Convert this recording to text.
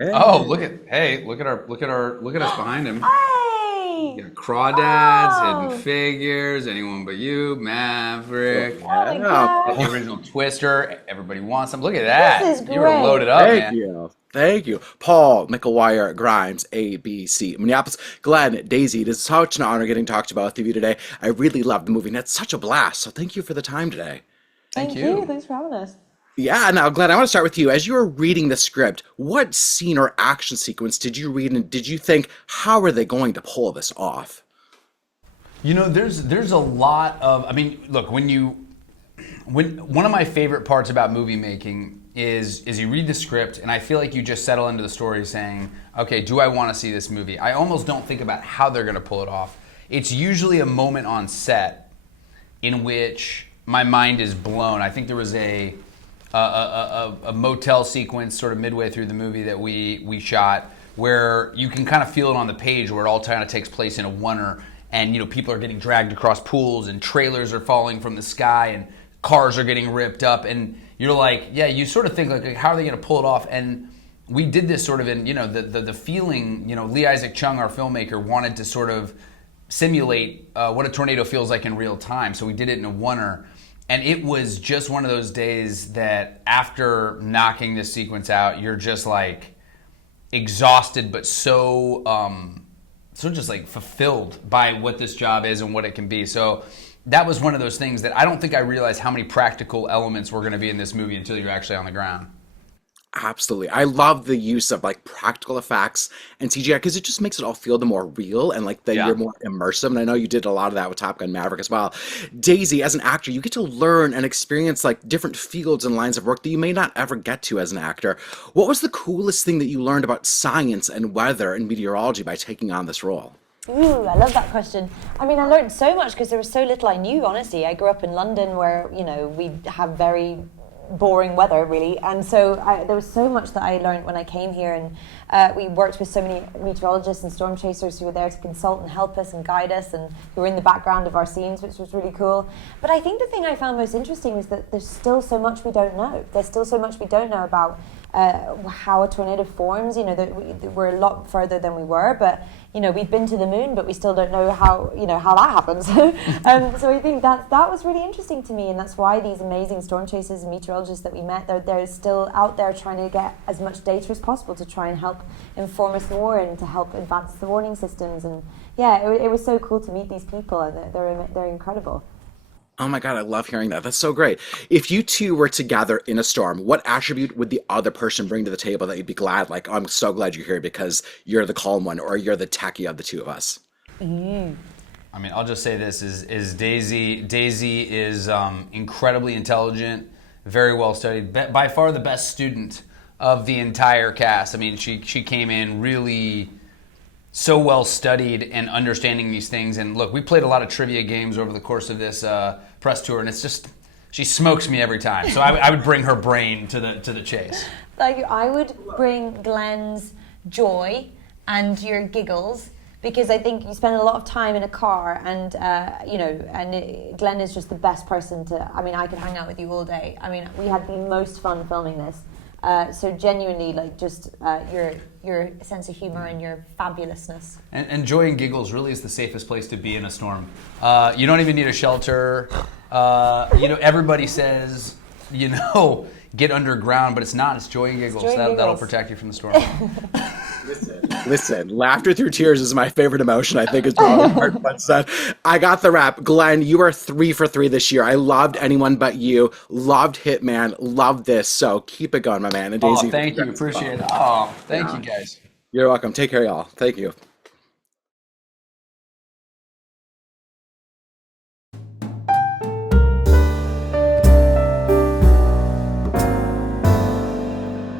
Oh, Hey. look at us behind him. Hey! You got crawdads, hidden Oh! figures, anyone but you, Maverick, Oh my Yeah. the God! original Twister. Everybody wants them. Look at This that. is You were great. loaded up, Thank man. you. Thank you. Paul, McElwire, Grimes, ABC, Minneapolis, Glenn, Daisy. It is such an honor getting to talk to both of you today. I really loved the movie, and it's such a blast. So thank you for the time today. Thank Thank you. you. Thanks for having us. Yeah, now, Glenn, I want to start with you. As you were reading the script, what scene or action sequence did you read, and did you think, how are they going to pull this off? There's a lot of. I mean, look, when one of my favorite parts about movie making is you read the script and I feel like you just settle into the story saying, okay, do I want to see this movie? I almost don't think about how they're going to pull it off. It's usually a moment on set in which my mind is blown. I think there was a motel sequence sort of midway through the movie that we shot where you can kind of feel it on the page where it all kind of takes place in a oneer, and people are getting dragged across pools and trailers are falling from the sky and cars are getting ripped up, and you're like, yeah, you sort of think like how are they going to pull it off? And we did this sort of in the feeling. Lee Isaac Chung, our filmmaker, wanted to sort of simulate what a tornado feels like in real time, so we did it in a oneer. And it was just one of those days that after knocking this sequence out, you're just like exhausted, but so just like fulfilled by what this job is and what it can be. So that was one of those things that I don't think I realized how many practical elements were going to be in this movie until you're actually on the ground. Absolutely. I love the use of like practical effects and CGI because it just makes it all feel the more real and like that Yeah. you're more immersive. And I know you did a lot of that with Top Gun Maverick as well. Daisy, as an actor, you get to learn and experience like different fields and lines of work that you may not ever get to as an actor. What was the coolest thing that you learned about science and weather and meteorology by taking on this role? Ooh, I love that question. I mean, I learned so much because there was so little I knew, honestly. I grew up in London where, we have very boring weather, really. And so there was so much that I learned when I came here. And we worked with so many meteorologists and storm chasers who were there to consult and help us and guide us and who were in the background of our scenes, which was really cool. But I think the thing I found most interesting was that there's still so much we don't know. There's still so much we don't know about how a tornado forms. We're a lot further than we were, but we've been to the moon, but we still don't know how that happens. So I think that was really interesting to me, and that's why these amazing storm chasers and meteorologists that we met, they're still out there trying to get as much data as possible to try and help inform us more and to help advance the warning systems. And yeah, it was so cool to meet these people, and they're incredible. Oh my God, I love hearing that. That's so great. If you two were together in a storm, what attribute would the other person bring to the table that you'd be glad, like, oh, I'm so glad you're here because you're the calm one or you're the techie of the two of us? I mean, I'll just say this is Daisy. Daisy is incredibly intelligent, very well studied, by far the best student of the entire cast. I mean, she came in really so well studied and understanding these things. And look, we played a lot of trivia games over the course of this press tour, and it's just she smokes me every time. So I would bring her brain to the chase. Like, I would bring Glenn's joy and your giggles, because I think you spend a lot of time in a car, and Glenn is just the best person to. I mean, I could hang out with you all day. I mean, we had the most fun filming this. So genuinely, like, just your sense of humor and your fabulousness. And joy and giggles really is the safest place to be in a storm. You don't even need a shelter. Everybody says, get underground, but it's not. It's joy and giggles. Joy and That'll giggles. protect you from the storm. Listen, laughter through tears is my favorite emotion. I think it's probably part one said. I got the rap. Glenn, you are 3 for 3 this year. I loved Anyone But You, loved Hitman, loved this. So keep it going, my man. And Daisy, Thank you. Appreciate it. Oh, thank you guys. You're welcome. Take care, y'all. Thank you.